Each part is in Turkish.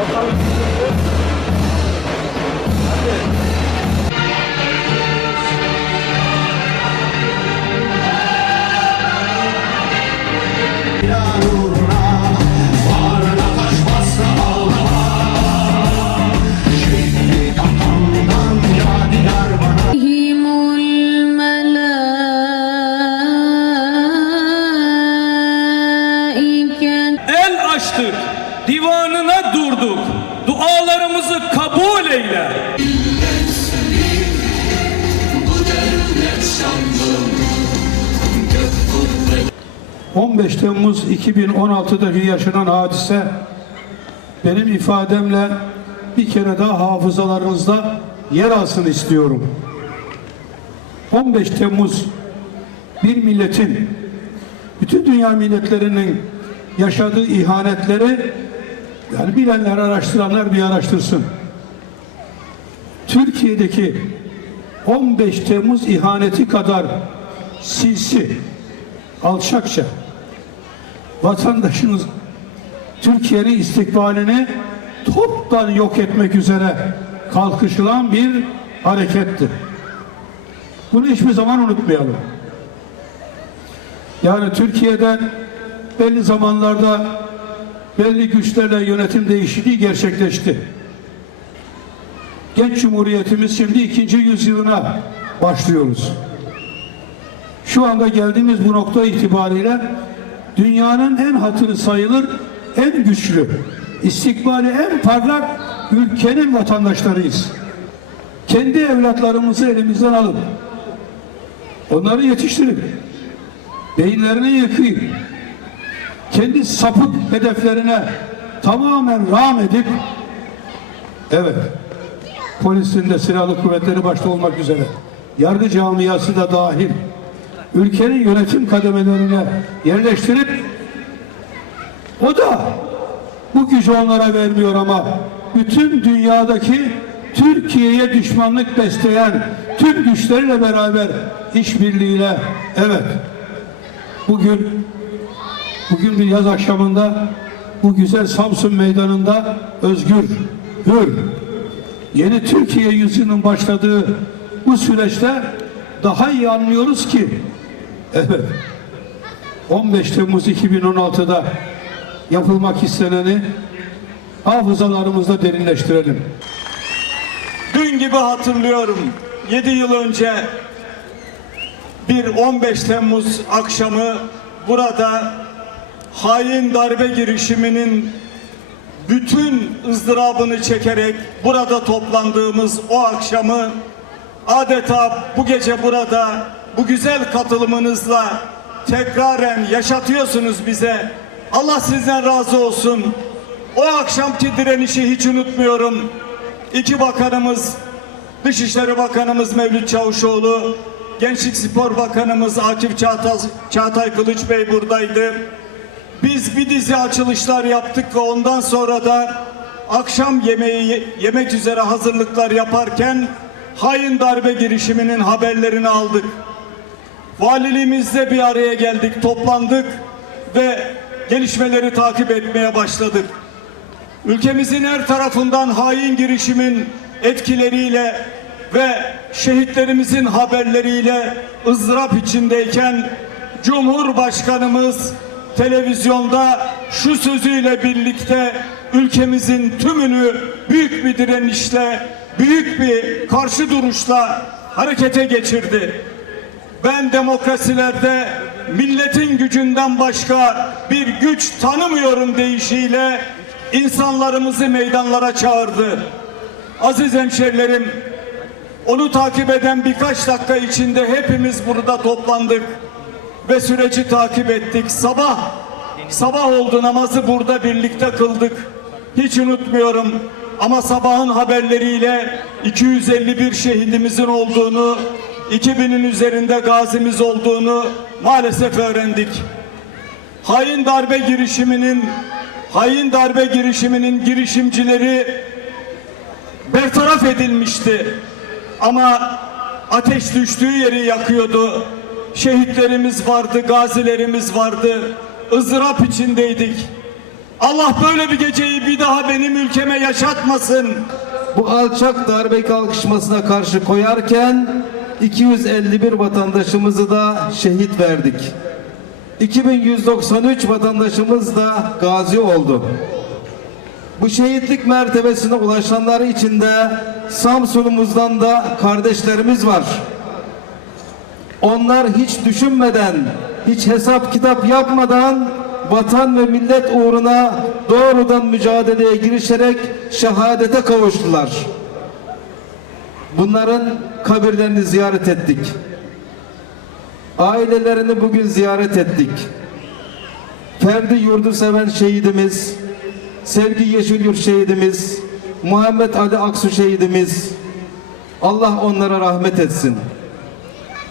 Ortalık açtık, divanına durduk. Dualarımızı kabul eyle. 15 Temmuz 2016'daki yaşanan hadise benim ifademle bir kere daha hafızalarınızda yer alsın istiyorum. 15 Temmuz bir milletin bütün dünya milletlerinin yaşadığı ihanetleri yani bilenler araştıranlar bir araştırsın. Türkiye'deki 15 Temmuz ihaneti kadar sinsi, alçakça vatandaşımız Türkiye'nin istikbalini toptan yok etmek üzere kalkışılan bir hareketti. Bunu hiçbir zaman unutmayalım. Yani Türkiye'de belli zamanlarda belli güçlerle yönetim değişikliği gerçekleşti. Genç Cumhuriyetimiz şimdi ikinci yüzyılına başlıyoruz. Şu anda geldiğimiz bu nokta itibariyle dünyanın en hatırı sayılır, en güçlü, istikbali en parlak ülkenin vatandaşlarıyız. Kendi evlatlarımızı elimizden alıp onları yetiştirip beyinlerini yıkayıp kendi sapık hedeflerine tamamen rağm edip evet polisin de silahlı kuvvetleri başta olmak üzere yargı camiası da dahil ülkenin yönetim kademelerine yerleştirip o da bu gücü onlara vermiyor ama bütün dünyadaki Türkiye'ye düşmanlık besleyen tüm güçleriyle beraber işbirliğiyle evet bugün bugün bir yaz akşamında bu güzel Samsun meydanında özgür, hür, yeni Türkiye yüzyılının başladığı bu süreçte daha iyi anlıyoruz ki evet 15 Temmuz 2016'da yapılmak isteneni hafızalarımızda derinleştirelim. Dün gibi hatırlıyorum. 7 yıl önce bir 15 Temmuz akşamı burada hain darbe girişiminin bütün ızdırabını çekerek burada toplandığımız o akşamı adeta bu gece burada bu güzel katılımınızla tekraren yaşatıyorsunuz bize. Allah sizden razı olsun. O akşamki direnişi hiç unutmuyorum. İki bakanımız, Dışişleri Bakanımız Mevlüt Çavuşoğlu, Gençlik Spor Bakanımız Akif Çağatay, Çağatay Kılıç Bey buradaydı. Biz bir dizi açılışlar yaptık ve ondan sonra da akşam yemeği yemek üzere hazırlıklar yaparken hain darbe girişiminin haberlerini aldık. Valiliğimizle bir araya geldik, toplandık ve gelişmeleri takip etmeye başladık. Ülkemizin her tarafından hain girişimin etkileriyle ve şehitlerimizin haberleriyle ızdırap içindeyken Cumhurbaşkanımız televizyonda şu sözüyle birlikte ülkemizin tümünü büyük bir direnişle, büyük bir karşı duruşla harekete geçirdi. Ben demokrasilerde milletin gücünden başka bir güç tanımıyorum deyişiyle insanlarımızı meydanlara çağırdı. Aziz hemşerilerim, onu takip eden birkaç dakika içinde hepimiz burada toplandık ve süreci takip ettik. Sabah sabah oldu namazı burada birlikte kıldık. Hiç unutmuyorum ama sabahın haberleriyle 251 şehidimizin olduğunu, 2000'in üzerinde gazimiz olduğunu maalesef öğrendik. Hain darbe girişiminin hain darbe girişiminin girişimcileri bertaraf edilmişti. Ama ateş düştüğü yeri yakıyordu. Şehitlerimiz vardı, gazilerimiz vardı. ızdırap içindeydik. Allah böyle bir geceyi bir daha benim ülkeme yaşatmasın. Bu alçak darbe kalkışmasına karşı koyarken 251 vatandaşımızı da şehit verdik. 2193 vatandaşımız da gazi oldu. Bu şehitlik mertebesine ulaşanlar içinde Samsun'umuzdan da kardeşlerimiz var. Onlar hiç düşünmeden, hiç hesap kitap yapmadan vatan ve millet uğruna doğrudan mücadeleye girişerek şehadete kavuştular. Bunların kabirlerini ziyaret ettik. Ailelerini bugün ziyaret ettik. Ferdi yurdu seven şehidimiz, Sevgi Yeşilyurt şehidimiz, Muhammed Ali Aksu şehidimiz, Allah onlara rahmet etsin.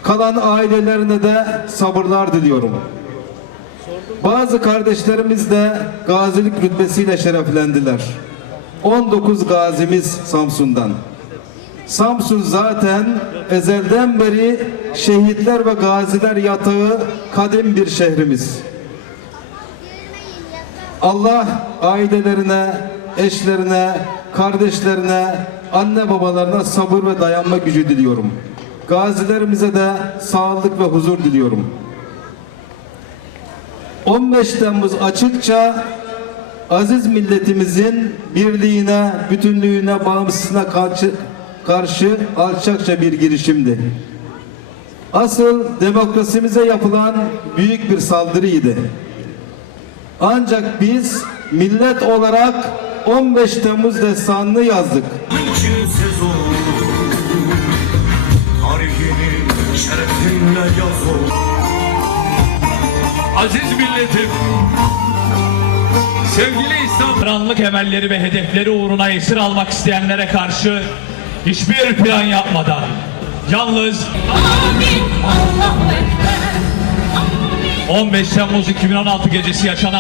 Kalan ailelerine de sabırlar diliyorum. Bazı kardeşlerimiz de gazilik rütbesiyle şereflendiler. 19 gazimiz Samsun'dan. Samsun zaten ezelden beri şehitler ve gaziler yatağı kadim bir şehrimiz. Allah ailelerine, eşlerine, kardeşlerine, anne babalarına sabır ve dayanma gücü diliyorum. Gazilerimize de sağlık ve huzur diliyorum. 15 Temmuz açıkça aziz milletimizin birliğine, bütünlüğüne, bağımsızlığına karşı, karşı alçakça bir girişimdi. Asıl demokrasimize yapılan büyük bir saldırıydı. Ancak biz millet olarak 15 Temmuz destanını yazdık. Şerefinle yaz olur Aziz milletim, sevgili İslam Karanlık emelleri ve hedefleri uğruna esir almak isteyenlere karşı hiçbir plan yapmadan yalnız. Amin. 15 Temmuz 2016 gecesi yaşanan